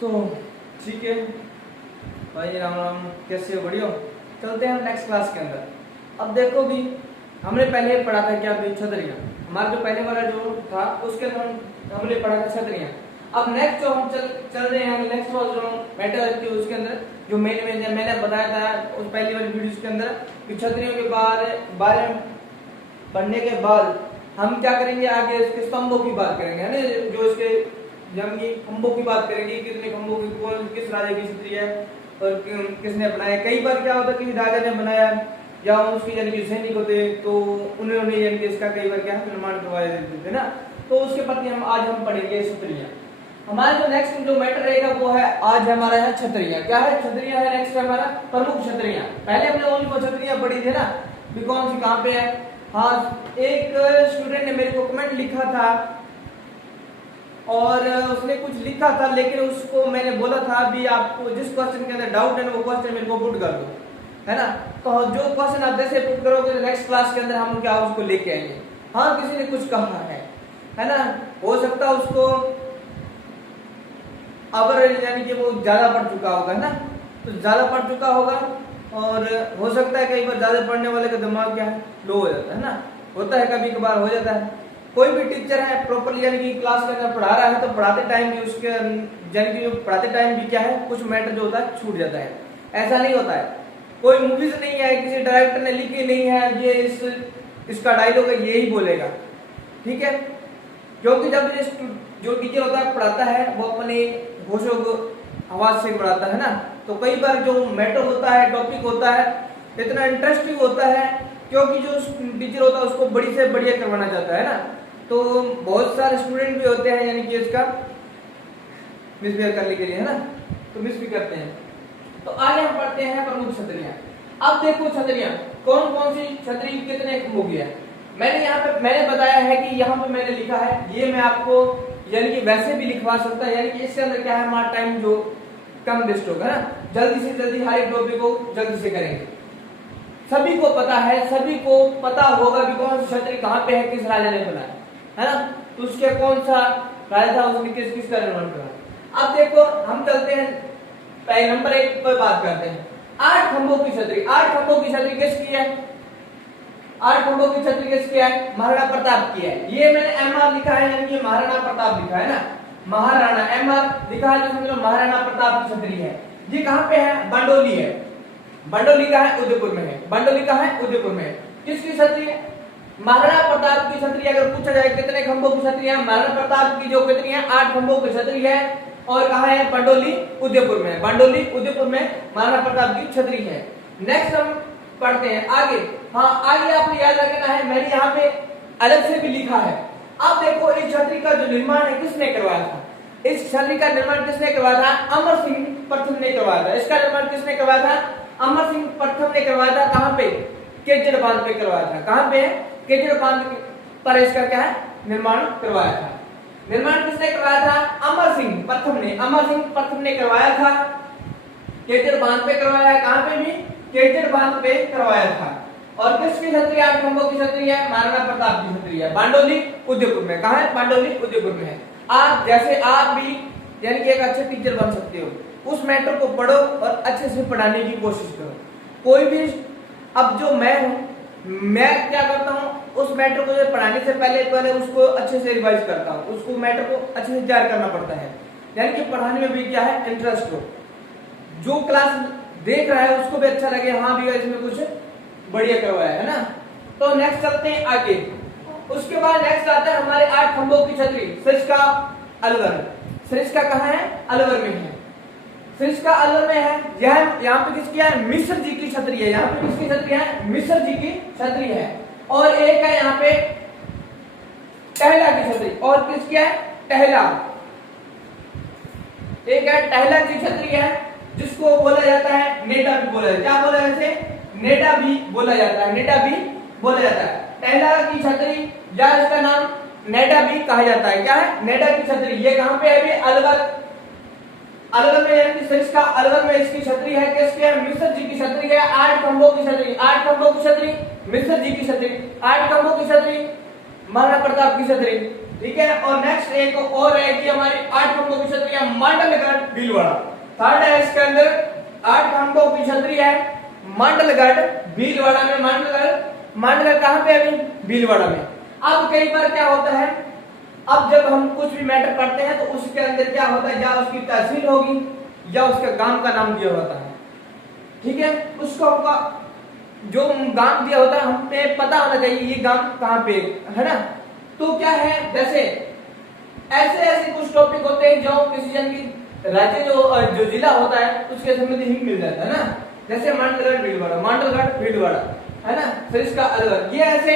तो ठीक है भाई, राम राम, कैसे हो? बढ़िया। चलते हैं हम नेक्स्ट क्लास के अंदर। अब देखो भी, हमने पहले पढ़ा था क्या भी, छतरियाँ। हमारा जो पहले वाला जो था उसके अंदर हमने पढ़ा था छतरियाँ। अब नेक्स्ट जो हम चल रहे हैं, नेक्स्ट वाला जो मैटर है उसके अंदर जो मैंने बताया था उस पहली वाली वीडियो के अंदर कि छतरियों के बारे में पढ़ने के बाद हम क्या करेंगे, आगे इसके स्तंभों की बात करेंगे, है ना। जो इसके खंभों की बात करेंगे, कितने खंभों की, कौन किस राजा की छतरी है और किसने बनाया। कई बार क्या होता है कि राजा ने बनाया या उसके यानी कि सैनिक होते तो उन्होंने यानी कि इसका कई बार क्या निर्माण करवाया देते थे ना। तो उसके प्रति आज हम पढ़ेंगे छतरियाँ। हमारा जो नेक्स्ट जो मैटर रहेगा वो है आज हमारा है छतरियाँ। क्या है? छतरियाँ है नेक्स्ट हमारा प्रमुख छतरियाँ। पहले हमने ओनली वो छतरियाँ पढ़ी थी ना, भी कौन सी कहाँ पे है। हाँ, एक स्टूडेंट ने मेरे को कमेंट लिखा था और उसने कुछ लिखा था, लेकिन उसको मैंने बोला था भी आपको जिस क्वेश्चन के अंदर डाउट है ना वो क्वेश्चन मेरे को पुट कर दो, है ना। तो जो क्वेश्चन आप जैसे पुट करोगे नेक्स्ट क्लास के अंदर हम क्या उसको लेके आएंगे। हाँ, किसी ने कुछ कहा है ना, हो सकता है उसको अवर यानी कि वो ज्यादा पढ़ चुका होगा, है ना, तो ज्यादा पढ़ चुका होगा और हो सकता है कई बार ज्यादा पढ़ने वाले का दिमाग क्या है, लो हो जाता है ना, होता है कभी कभार हो जाता है। कोई भी टीचर है प्रॉपरली यानी कि क्लास के अंदर पढ़ा रहा है तो पढ़ाते टाइम भी उसके यानी कि पढ़ाते टाइम भी क्या है कुछ मैटर जो होता है छूट जाता है। ऐसा नहीं होता है, कोई मूवीज नहीं है, किसी डायरेक्टर ने लिखी नहीं है ये इसका डायलॉग है यही बोलेगा, ठीक है। क्योंकि जब जो टीचर होता है पढ़ाता है वो अपने घोषों को आवाज से पढ़ाता है ना, तो कई बार जो मैटर होता है टॉपिक होता है इतना इंटरेस्टिंग होता है क्योंकि जो टीचर होता है उसको बड़ी से बढ़िया करवाना चाहता है ना। तो बहुत सारे स्टूडेंट भी होते हैं यानी कि इसका मिसबिहेव करने के लिए, है ना, तो मिस भी करते हैं। तो आगे हम पढ़ते हैं प्रमुख छतरियाँ। अब देखो छतरियाँ कौन कौन सी छतरी कितने खंभों की है। मैंने यहाँ पे मैंने बताया है कि यहाँ पे मैंने लिखा है, ये मैं आपको यानी कि वैसे भी लिखवा सकता है, यानी कि इसके अंदर क्या है हमारा टाइम जो कम वेस्ट होगा ना, जल्दी से जल्दी हर एक टॉपिक को जल्दी से करेंगे। सभी को पता है, सभी को पता होगा कि कौन सी छतरी कहाँ पे है, किस राजा ने बनाया, है ना, तो उसके कौन सा राजा था, उसने किसका निर्माण करा। अब देखो हम चलते हैं पहले नंबर 1 पर बात करते हैं 8 खंभों की छतरी। 8 खंभों की छतरी किसकी है? 8 खंभों की छतरी किसकी है? महाराणा प्रताप की है। ये मैंने एमआर लिखा है यानी कि महाराणा प्रताप लिखा है ना, महाराणा एमआर लिखा है तो समझ लो महाराणा प्रताप की छतरी है। ये कहाँ पे है? बंडोली है। बंडोली का है उदयपुर में है। बंडोली का है उदयपुर में है। किसकी छतरी है? महाराणा प्रताप की छतरी। अगर पूछा जाए कितने खंभों की छतरी है, महाराणा प्रताप की जो कितनी है 8 खंभों की छतरी है। और कहाँ है? बंडोली उदयपुर में। बंडोली उदयपुर में महाराणा प्रताप की छतरी है। नेक्स्ट हम पढ़ते हैं आगे। हाँ, आगे आपको याद रखना है, मैंने यहाँ पे अलग से भी लिखा है। अब देखो इस छतरी का जो निर्माण है किसने करवाया था? इस छतरी का निर्माण किसने करवाया था? अमर सिंह प्रथम ने करवाया था। इसका निर्माण किसने करवाया था? अमर सिंह प्रथम ने करवाया था। कहाँ पे? केजड़ बांध पे करवाया था। कहाँ पे? केजड़ बांध पर इसका क्या है निर्माण करवाया था। निर्माण किसने करवाया था? अमर सिंह प्रथम ने। अमर सिंह प्रथम ने करवाया था। केजड़ बांध पे करवाया है। कहाँ पे भी? केजड़ बांध पे करवाया था। और किसकी छतरी? 8 खंभों की छतरी है, महाराणा प्रताप की छतरी है। बांडोली उदयपुर में। कहाँ है? बांडोली उदयपुर में है। आप जैसे आप भी यानी कि एक अच्छे टीचर बन सकते हो, उस मैटर को पढ़ो और अच्छे से पढ़ाने की कोशिश करो। कोई भी अब जो मैं हूँ, मैं क्या करता हूँ उस मैटर को पढ़ाने से पहले उसको अच्छे से रिवाइज करता हूँ, उसको मैटर को अच्छे से तैयार करना पड़ता है, यानी कि पढ़ाने में भी क्या है इंटरेस्ट हो, जो क्लास देख रहा है उसको भी अच्छा लगे, हाँ भी इसमें कुछ बढ़िया करवाया है ना। तो नेक्स्ट चलते हैं आगे। उसके बाद नेक्स्ट आता है हमारे 8 खंभों की छतरी सरिस्का अलवर। सरिस्का कहाँ है? अलवर में है। सरिस्का अलवर में है। यह यहाँ पे किसकी है? मिश्र जी की छतरी है। यहाँ पे किसकी छतरी है? मिश्र जी की छतरी है। और एक है यहाँ पे टहला की छतरी। और किसकी है? टहला। एक है टहला की छतरी है जिसको बोला जाता है नेटा भी बोला जाता है। क्या बोला जाता है? नेटा भी बोला जाता है। नेटा भी बोला जाता है। टहला की छतरी या इसका नाम नेटा भी कहा जाता है। क्या है? नेटा की छतरी। ये कहाँ पे है? अलवर। अलवर में यानी सरिस्का अलवर में इसकी छतरी है। किसकी है? मिश्र जी की छतरी है। 8 खंभों की छतरी। 8 खंभों की छतरी मिश्र जी की छतरी। 8 खंभों की छतरी महाराणा प्रताप की छतरी। ठीक है। और नेक्स्ट एक और रहेगी हमारी 8 खंभों की छतरी है मांडलगढ़ भीलवाड़ा। थर्ड है इसके अंदर 8 खंभों की छतरी है मांडलगढ़ भीलवाड़ा में। मांडलगढ़ कहां पे है? भीलवाड़ा में। अब कई बार क्या होता है, अब जब हम कुछ भी मैटर पढ़ते हैं तो उसके अंदर क्या होता है, या उसकी तहसील होगी या उसके गांव का नाम दिया होता है, ठीक है। उसको हमका जो गांव दिया होता है हमें पता होना चाहिए ये गांव कहां पे है ना। तो क्या है, जैसे ऐसे कुछ टॉपिक होते हैं जो किसी जन की राज्य जो जिला होता है उसके संबंधी ही मिल जाता है ना। जैसे मांडलगढ़ भीलवाड़ा है ना, फिर इसका अलग, ये ऐसे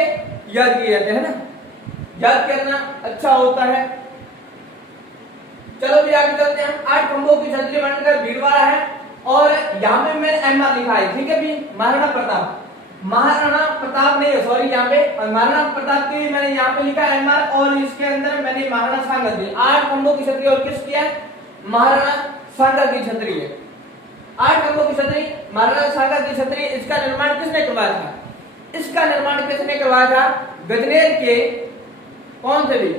याद किए जाते हैं ना, याद करना अच्छा होता है। चलो भी आगे चलते हैं। 8 खंभों की छतरी मांडलगढ़ भीलवाड़ा है और यहाँ पे मैंने एमआर लिखा है, ठीक है भी। महाराणा प्रताप नहीं, सॉरी, यहाँ पे महाराणा प्रताप की मैंने यहाँ पे लिखा एमआर और इसके अंदर मैंने महाराणा सांगा दी। 8 खंभों की छतरी और किसकी है? महाराणा सांगा की छतरी है। 8 खंभों की छतरी महाराणा सांगा की छतरी। इसका निर्माण किसने करवाया था? इसका निर्माण किसने करवाया था? गजनेर के कौन थे भी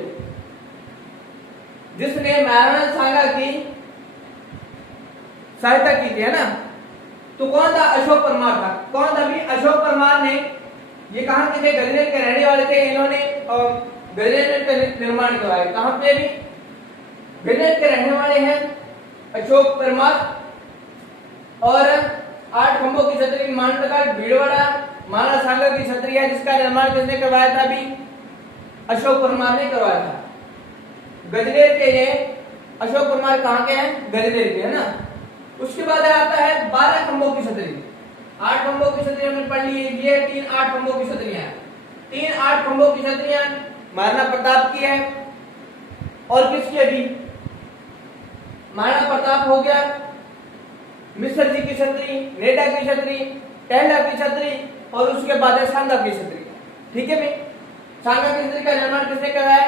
जिसने महाराणा सांगा की सहायता की थी, है ना। तो कौन था? अशोक परमार था। कौन था भी? अशोक परमार ने, ये कहां के थे? गजनेर के रहने वाले थे। इन्होंने गजनेर में निर्माण करवाया। कहां पे भी? गजनेर के रहने वाले हैं अशोक परमार। और 8 खंभों की छतरी मांडलगढ़ भीलवाड़ा महाराणा सांगा की छतरी है जिसका निर्माण किसने करवाया था? भी अशोक परमार ने करवाया था। गजनेर के ये अशोक परमार कहां के हैं? गजनेर के, है ना। उसके बाद आता है 12 खंभों की छतरी। 8 खंभों की छतरी हमने पढ़ ली, ये 3 8 खंभों की छतरियां हैं। 3 8 खंभों की छतरियां महाराणा प्रताप की है और किसकी है? भी महाराणा प्रताप हो गया, मिश्र जी की छतरी, नेडा की छतरी, टहला की छतरी और उसके बाद है सांगा की छतरी, ठीक है भाई। सांगा की छतरी का निर्माण किसने करवाया?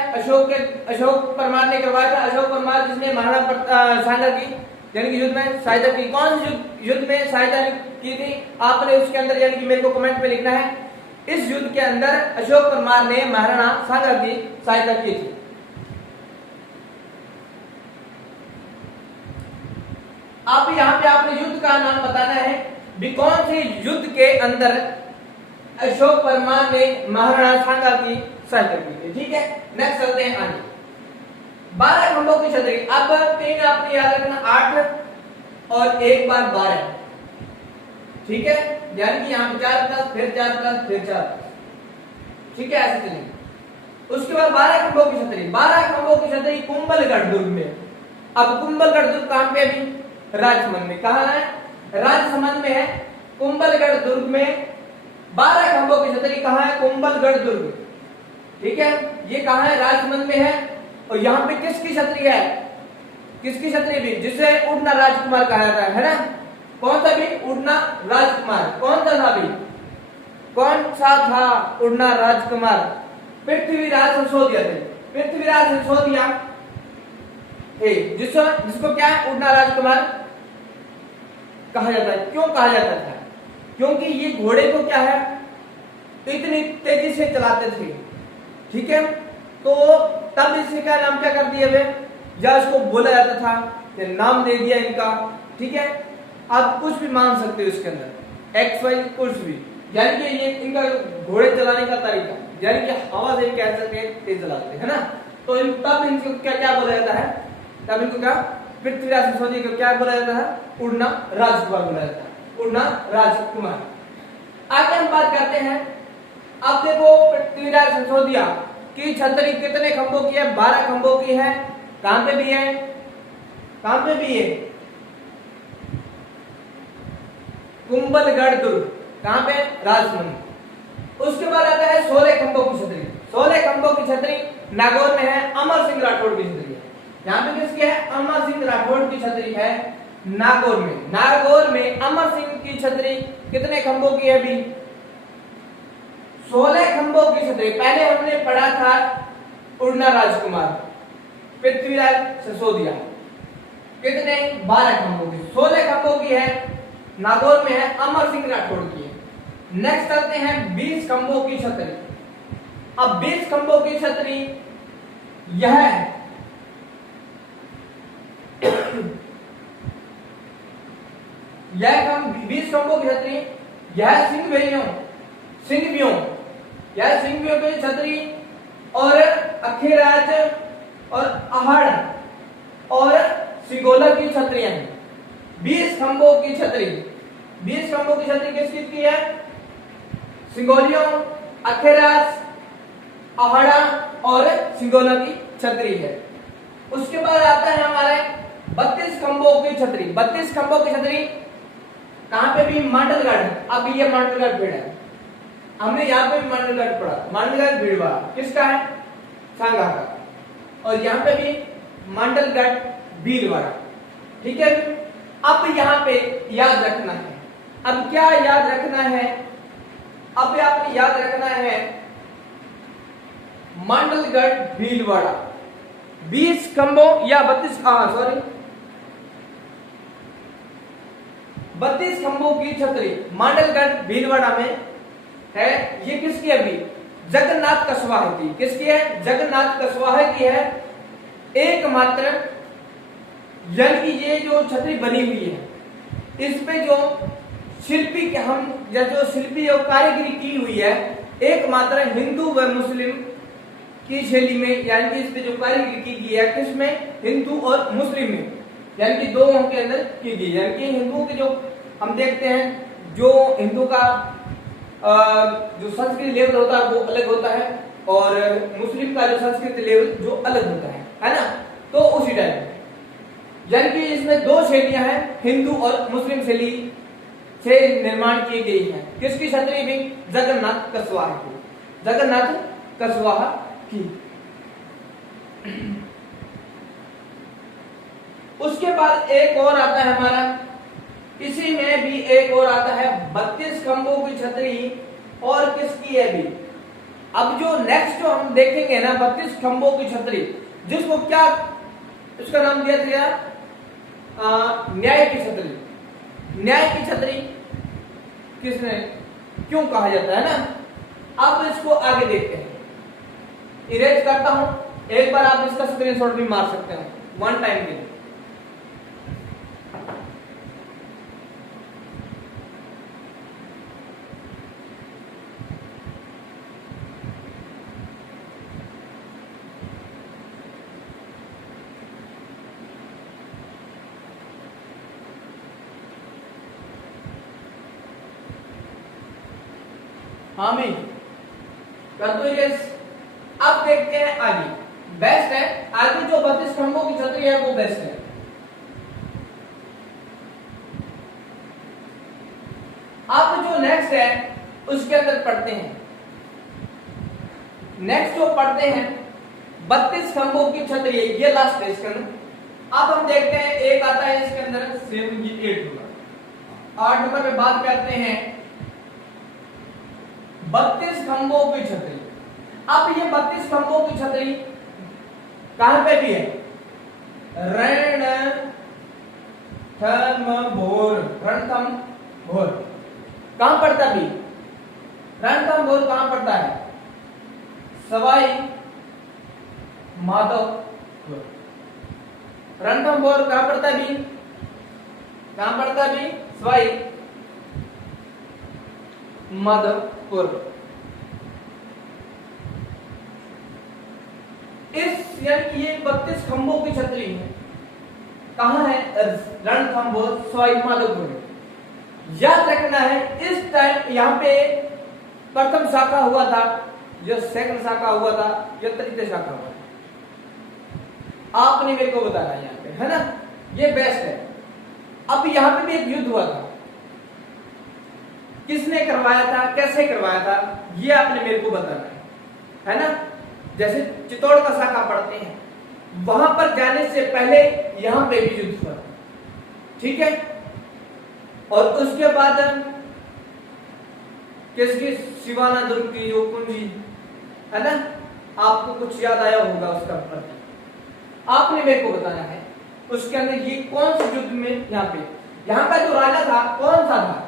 अशोक परमार ने करवाया था। अशोक परमार जिसने महाराणा सांगा की यानी कि युद्ध में सहायता की। कौन युद्ध में सहायता की थी? आपने उसके अंदर यानी कि मेरे को कमेंट में लिखना है, इस युद्ध के अंदर अशोक परमार ने महाराणा सांगा की सहायता की थी। आप यहाँ पे आपने युद्ध का नाम बताना है भी कौन से युद्ध के अंदर अशोक परमार ने महाराणा सांगा की सहायता की थी, ठीक है। नेक्स्ट चलते हैं आगे। 12 खंभों की छतरी। अब 3 आपने याद रखना, 8 और एक बार 12, ठीक है। यानी कि यहाँ पे 4 प्लस फिर 4 प्लस फिर 4, ठीक है, ऐसे चलेंगे। उसके बाद 12 खंभों की छतरी। 12 खंभों की छतरी कुंभलगढ़ दुर्ग में। अब कुंभलगढ़ दुर्ग कहां पे? अभी राजसमंद में। कहां है? राजसमंद में है। कुंभलगढ़ दुर्ग में 12 खंभों की छतरी कहां है? कुंभलगढ़ दुर्ग, ठीक है। ये कहां है? राजसमंद में है। और यहाँ पे किसकी छतरी है? किसकी छतरी? भी जिसे उड़ना राजकुमार कहा जाता है ना। कौन सा भी? उड़ना राजकुमार। कौन सा था भी? कौन सा था उड़ना राजकुमार? पृथ्वीराज सिसोदिया थे। पृथ्वीराज सिसोदिया जिसको क्या है? उड़ना राजकुमार कहा जाता है। क्यों कहा जाता था? क्योंकि ये घोड़े को क्या है इतनी तेजी से चलाते थे, ठीक है। तो तब इसका नाम क्या कर दिया वे, या इसको बोला जाता था, ये नाम दे दिया इनका, ठीक है। आप कुछ भी मान सकते हो इसके अंदर, एक्स वाई कुछ भी, यानी कि ये इनका घोड़े चलाने का तरीका, यानी कि हवा से कह सकते हैं तेज चलाते हैं ना। तो तब इनको क्या बोला जाता है? तब इनको क्या पृथ्वीराज सिसोदिया को क्या बोला जाता है? उड़ना राजकुमार बोला जाता है, उड़ना राजकुमार। आगे हम बात करते हैं। अब देखो पृथ्वीराज सिसोदिया की छतरी कितने खंभों की है? 12 खंभों की है। कहां पे भी है? कहां पे भी है? कुंभलगढ़ दुर्ग। कहां पे? राजसमंद। उसके बाद आता है 16 खंभों की छतरी। 16 खंभों की छतरी नागौर में है, अमर सिंह राठौड़ की छतरी है। यहाँ पे किसकी है? अमर सिंह राठौड़ की छतरी है नागौर में। नागौर में अमर सिंह की छतरी कितने खंभों की है? भी 16 खंभों की छतरी। पहले हमने पढ़ा था उड़ना राजकुमार पृथ्वीराज सिसोदिया, कितने? 12 खंभों की। 16 खंभों की है, नागौर में है, अमर सिंह राठौड़ की है। नेक्स्ट चलते हैं 20 खंभों की छतरी। अब 20 खंभों की छतरी यह यह खंभ 20 खंभों की छतरी, यह सिंहव्यूह, यह सिंहव्यूह की छतरी और अखेराज और आहड़ और सिंगोला की छतरियां हैं। 20 खंभों की छतरी, 20 खंभों की छतरी किस चीज की है? सिंगोलियों, अखेराज, आहड़ा और सिंगोला की छतरी है। उसके बाद आता है हमारे 32 खंभों की छतरी। 32 खंभों की छतरी कहां पे भी? मांडलगढ़। अब ये मांडलगढ़ भीड़ है, हमने यहाँ पे भी मांडलगढ़ पढ़ा। मांडलगढ़ भीड़वाड़ा किसका है? सांगा का। और यहाँ पे भी मांडलगढ़ भीलवाड़ा। ठीक है, अब यहाँ पे याद रखना है। अब क्या याद रखना है? अब आपने याद रखना है मांडलगढ़ भीलवाड़ा 20 खंभों या 32 खंभों की छतरी मांडलगढ़ भीलवाड़ा में है। ये किसकी है? अभी जगन्नाथ कुशवाहा की। किसकी है? जगन्नाथ कुशवाहा की है एकमात्र। यानी कि ये जो छतरी बनी हुई है, इस पे जो शिल्पी के हम या जो शिल्पी और कारीगरी की हुई है, एकमात्र हिंदू व मुस्लिम की शैली में, यानी कि इस पे जो कारीगरी की गई है किसमें? हिंदू और मुस्लिम में, यानी कि दोनों के अंदर की गई। यानी कि हिंदुओं के जो हम देखते हैं, जो हिंदू का जो संस्कृति लेवल होता है वो अलग होता है, और मुस्लिम का जो संस्कृति लेवल जो अलग होता है ना? तो उसी टाइप यानी कि इसमें दो शैलियां हैं, हिंदू और मुस्लिम शैली से निर्माण की गई है। किसकी छतरी भी? जगन्नाथ कुशवाहा की, जगन्नाथ कुशवाहा की। उसके बाद एक और आता है हमारा, इसी में भी एक और आता है 32 खंभों की छतरी, और किसकी है भी? अब जो नेक्स्ट जो हम देखेंगे ना 32 खंभों की छतरी, जिसको क्या उसका नाम दिया गया? न्याय की छतरी। न्याय की छतरी किसने क्यों कहा जाता है ना? अब इसको आगे देखते हैं। इरेज करता हूं, एक बार आप इसका स्क्रीनशॉट भी मार सकते हो वन टाइम के लिए। हामी कर दो यस। अब देखते हैं आगे, बेस्ट है आगे जो 32 खंभों की छतरी है वो बेस्ट है। अब जो नेक्स्ट है उसके अंदर पढ़ते हैं, नेक्स्ट जो पढ़ते हैं 32 खंभों की छतरी है, ये लास्ट है इसके अंदर। अब हम देखते हैं एक आता है इसके अंदर 78 नंबर, 8 नंबर पे बात करते हैं 32 खंभों की छतरी। अब ये 32 खंभों की छतरी कहां पे भी है? रणथंभौर। रणथंभौर कहां पड़ता भी? रणथंभौर कहां पड़ता है? सवाई माधोपुर। रणथंभौर कहां पड़ता भी? कहां पड़ता भी? सवाई माधोपुर। इस यानी ये 32 खंभों की छतरी है, कहां है? रणथंभौर सवाई माधोपुर। याद रखना है इस टाइम यहाँ पे प्रथम शाखा हुआ था, जो सेकंड शाखा हुआ था, जो तृतीय शाखा हुआ था। आपने मेरे को बताना यहाँ पे, है ना? ये बेस्ट है। अब यहाँ पे भी एक युद्ध हुआ था, किसने करवाया था, कैसे करवाया था, ये आपने मेरे को बताना है ना? जैसे चित्तौड़ का शाखा पढ़ते हैं, वहां पर जाने से पहले यहां पे भी युद्ध हुआ, ठीक है? और उसके बाद किसकी? शिवाना दुर्ग की जो कुंजी है ना, आपको कुछ याद आया होगा उसका प्रति, आपने मेरे को बताना है उसके अंदर ये कौन से युद्ध में यहाँ पे, यहाँ का जो राजा था कौन सा था?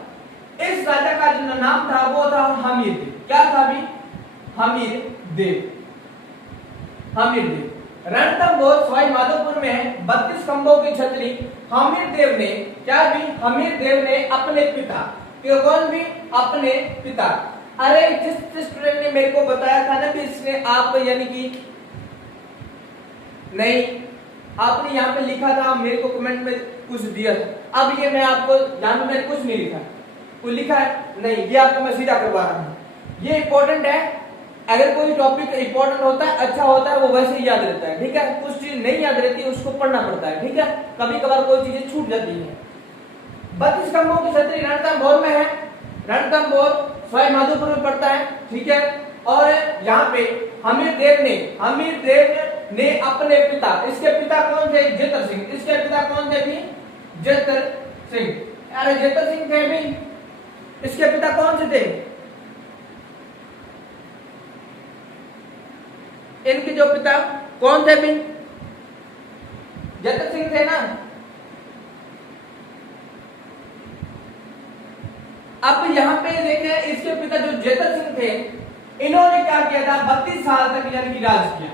इस राजा का जो नाम था वो था हमीर देव। क्या था भी? हमीर देव। हमीर देव। रणथंभौर सवाई माधोपुर में है, 32 खंभों की छतरी हमीर देव ने, क्या भी हमीर देव ने अपने पिता, कौन भी अपने पिता। अरे जिस स्टूडेंट ने मेरे को बताया था ना भी इसने आप यानी कि नहीं, आपने यहाँ पे लिखा था मेरे को कमेंट में कुछ दिया था, अब ये मैं आपको यहाँ पे मैंने कुछ नहीं लिखा, कुछ लिखा है नहीं, ये आपको मैं सीधा करवा रहा हूँ। ये इंपॉर्टेंट है, अगर कोई टॉपिक इंपॉर्टेंट होता है, अच्छा होता है, वो वैसे ही याद रहता है, ठीक है। कुछ चीज नहीं याद रहती है, उसको पढ़ना पड़ता है, ठीक है। कभी कभार कोई चीजें छूट जाती है। 32 खंभों की छतरी रणथंभौर में है, रणथंभौर सवाई माधोपुर में पड़ता है, ठीक है। और यहाँ पे हमीर देव ने अपने पिता, इसके पिता कौन थे? जेतर सिंह। इसके पिता कौन थे भी? जेतर सिंह। अरे जेतर सिंह थे भी, इसके पिता कौन से थे? इनके जो पिता कौन थे भी? जेतर सिंह थे ना। अब यहाँ पे देखें, इसके पिता जो जेतर सिंह थे, इन्होंने क्या किया था? 32 साल तक यानी कि राज किया,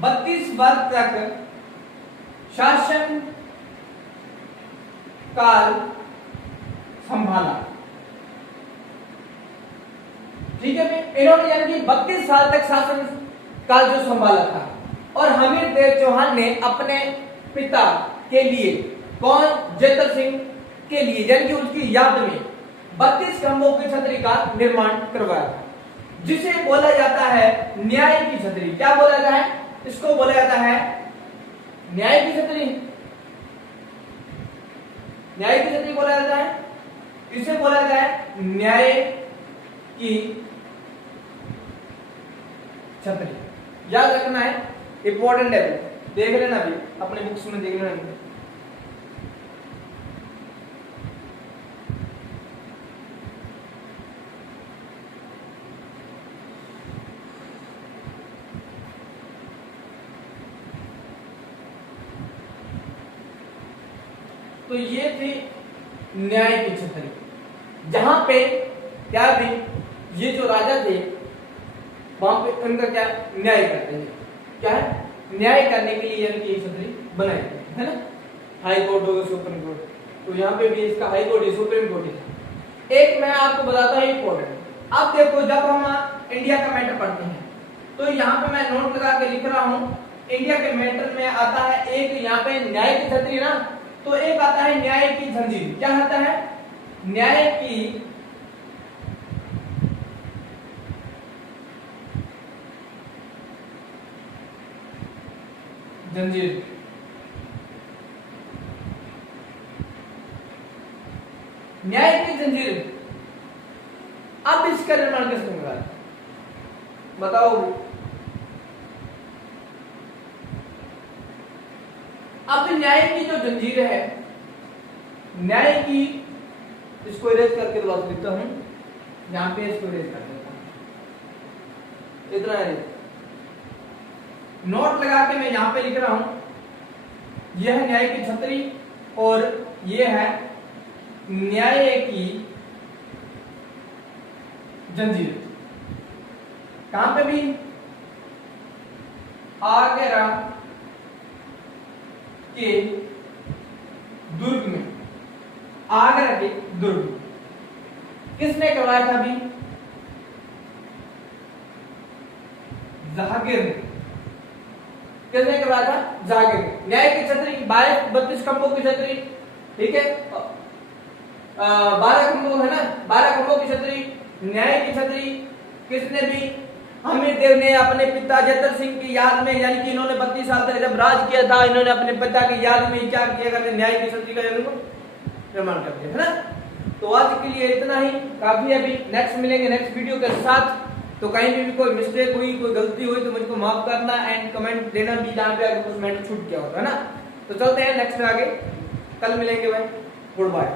32 वर्ष तक शासन काल संभाला, ठीक है। इन्होंने यानी कि 32 साल तक शासन काल जो संभाला था। और हमीर देव चौहान ने अपने पिता के लिए, कौन? जेतर सिंह के लिए, यानी कि उसकी याद में 32 खंभों की छतरी का निर्माण करवाया था, जिसे बोला जाता है न्याय की छतरी। क्या बोला जाता है? इसको बोला जाता है न्याय की छतरी। न्याय की छतरी बोला जाता है, इसे बोला जाता है न्याय की छतरी। याद रखना है, इंपॉर्टेंट है, देख लेना भी अपने बुक्स में, देख लेना। तो ये थी न्याय की छतरी, जहां पे क्या भी ये जो राजा थे वहां पे उनका क्या न्याय करते हैं, क्या है? न्याय करने के लिए यानी कि छतरी बनाई गई है ना। हाई कोर्ट होगा, सुप्रीम कोर्ट, तो यहाँ पे भी इसका हाई कोर्ट है, सुप्रीम कोर्ट है। एक मैं आपको बताता हूँ इंपॉर्टेंट। अब देखो, जब हम इंडिया का मैटर पढ़ते हैं तो यहाँ पे मैं नोट लगा के लिख रहा हूँ, इंडिया के मैटर में आता है एक यहाँ पे न्याय की छतरी ना, तो एक आता है न्याय की जंजीर। क्या आता है? न्याय की जंजीर। न्याय की जंजीर। अब इसका निर्माण किसने कराया? बताओ। अब न्याय की जो जंजीर है, न्याय की, इसको इरेज करके दोबारा लिखता हूं, यहां पे इसको इरेज कर देता हूं, इतना इरेज। नोट लगा के मैं यहां पे लिख रहा हूं, यह है न्याय की छतरी और यह है न्याय की जंजीर। कहां पे भी? आगरा के दुर्ग में। आगरा के दुर्ग किसने करवाया था? अभी जहांगीर ने। किसने करवाया था? जहांगीर ने। न्याय की छतरी 32 खंभों की छतरी, ठीक है। 12 खंभों है ना, 12 खंभों की छतरी, न्याय की छतरी किसने भी? हमीर देव ने अपने पिता जेतर सिंह की याद में, यानी कि इन्होंने 32 साल तक जब राज किया था, इन्होंने अपने पिता की याद में क्या किया करते? न्याय की छतरी का निर्माण करते हैं ना। तो आज के लिए इतना ही काफी है। अभी नेक्स्ट मिलेंगे नेक्स्ट वीडियो के साथ। तो कहीं भी कोई मिस्टेक हुई, कोई गलती हुई तो मुझको माफ करना एंड कमेंट देना भी जहाँ पे अगर कुछ मैटर छूट गया होता है ना। तो चलते हैं नेक्स्ट आगे, कल मिलेंगे भाई, गुड बाय।